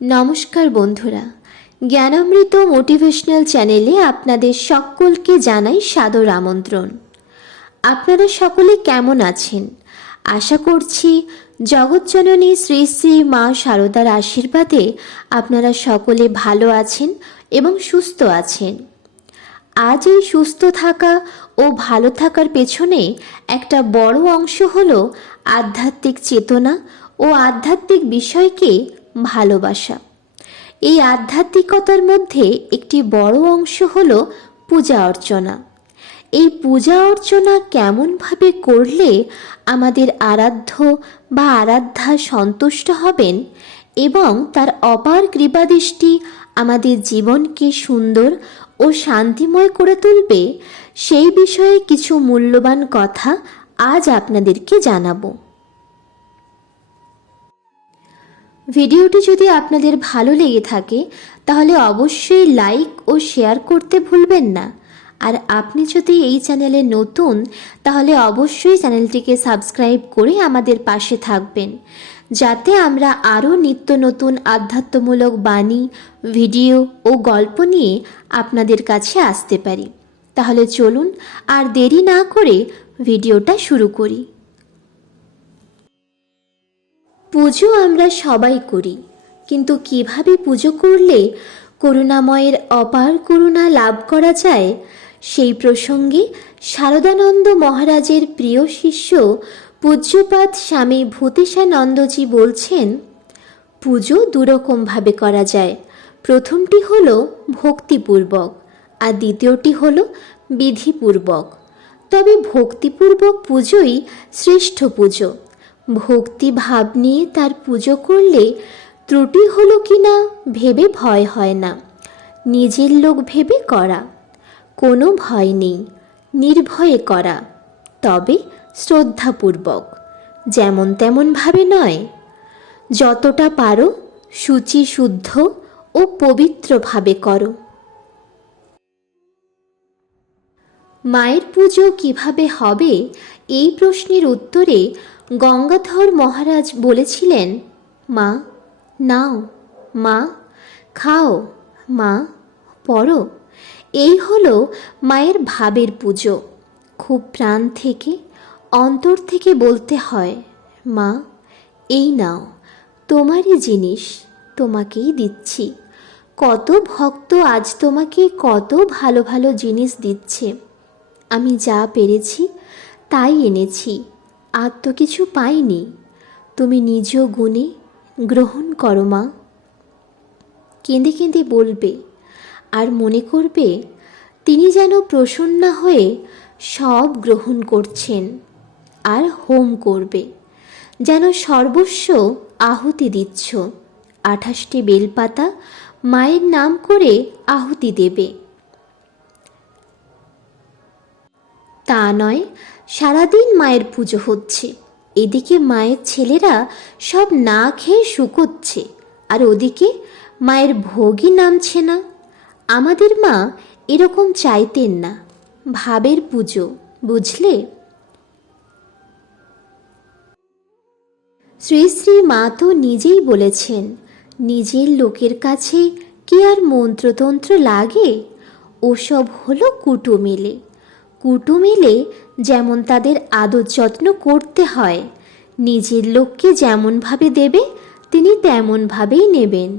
নমস্কার বন্ধুরা, জ্ঞানামৃত মোটিভেশনাল চ্যানেলে আপনাদের সকলকে জানাই সাদর আমন্ত্রণ। আপনারা সকলে কেমন আছেন? আশা করছি জগৎজননী শ্রী শ্রী মা শারদার আশীর্বাদে আপনারা সকলে ভালো আছেন এবং সুস্থ আছেন। আজ এই সুস্থ থাকা ও ভালো থাকার পেছনে একটা বড় অংশ হলো আধ্যাত্মিক চেতনা ও আধ্যাত্মিক বিষয়কে ভালোবাসা। এই আধ্যাত্মিকতার মধ্যে একটি বড় অংশ হলো পূজা অর্চনা। এই পূজা অর্চনা কেমনভাবে করলে আমাদের আরাধ্য বা আরাধ্যা সন্তুষ্ট হবেন এবং তার অপার কৃপাদৃষ্টি আমাদের জীবনকে সুন্দর ও শান্তিময় করে তুলবে, সেই বিষয়ে কিছু মূল্যবান কথা আজ আপনাদেরকে জানাবো। ভিডিওটি যদি আপনাদের ভালো লেগে থাকে তাহলে অবশ্যই লাইক ও শেয়ার করতে ভুলবেন না। আর আপনি যদি এই চ্যানেলে নতুন তাহলে অবশ্যই চ্যানেলটিকে সাবস্ক্রাইব করে আমাদের পাশে থাকবেন, যাতে আমরা আরও নিত্য নতুন আধ্যাত্মমূলক বাণী, ভিডিও ও গল্প নিয়ে আপনাদের কাছে আসতে পারি। তাহলে চলুন আর দেরি না করে ভিডিওটা শুরু করি। পুজো আমরা সবাই করি, কিন্তু কিভাবে পুজো করলে করুণাময়ের অপার করুণা লাভ করা যায়, সেই প্রসঙ্গে শারদানন্দ মহারাজের প্রিয় শিষ্য পূজ্যপাদ স্বামী ভূতেশানন্দজি বলছেন, পুজো দুরকমভাবে করা যায়। প্রথমটি হলো ভক্তিপূর্বক আর দ্বিতীয়টি হলো বিধিপূর্বক। তবে ভক্তিপূর্বক পুজোই শ্রেষ্ঠ পুজো। ভক্তি ভাব নিয়ে তার পুজো করলে ত্রুটি হলো কি না ভেবে ভয় হয় না। নিজের লোক ভেবে করা, কোনো ভয় নেই, নির্ভয়ে করা, তবে শ্রদ্ধাপূর্বক, যেমন তেমনভাবে নয়। যতটা পারো শুচি শুদ্ধ ও পবিত্রভাবে করো। মায়ের পুজো কিভাবে হবে, এই প্রশ্নের উত্তরে গঙ্গাধর মহারাজ বলেছিলেন, মা নাও, মা খাও, মা পড়ো। এই হলো মায়ের ভাবের পুজো। খুব প্রাণ থেকে, অন্তর থেকে বলতে হয়, মা এই নাও, তোমারই জিনিস, তোমাকেই দিচ্ছি। কত ভক্ত আজ তোমাকে কত ভালো ভালো জিনিস দিচ্ছে, আমি যা পেরেছি তাই এনেছি, আর তো কিছু পাইনি। তুমি নিজ গুণে গ্রহণ করো মা। কেঁদে কেঁদে বলবে আর মনে করবে তিনি যেন প্রসন্ন হয়ে সব গ্রহণ করছেন, আর হোম করবে যেন সর্বস্ব আহুতি দিচ্ছ। 28টি বেলপাতা মায়ের নাম করে আহুতি দেবে। তা নয় সারাদিন মায়ের পুজো হচ্ছে, এদিকে মায়ের ছেলেরা সব না খেয়ে শুকোচ্ছে, আর ওদিকে মায়ের ভোগই নামছে না। আমাদের মা এরকম চাইতেন না। ভাবের পুজো, বুঝলে? শ্রী শ্রী মা তো নিজেই বলেছেন, নিজের লোকের কাছে কি আর মন্ত্রতন্ত্র লাগে? ওসব হলো কুটুম এলে। কুটুম এলে যেমন তাদের আদর যত্ন করতে হয়, নিজের লোককে যেমনভাবে দেবে তিনি তেমনভাবেই নেবেন।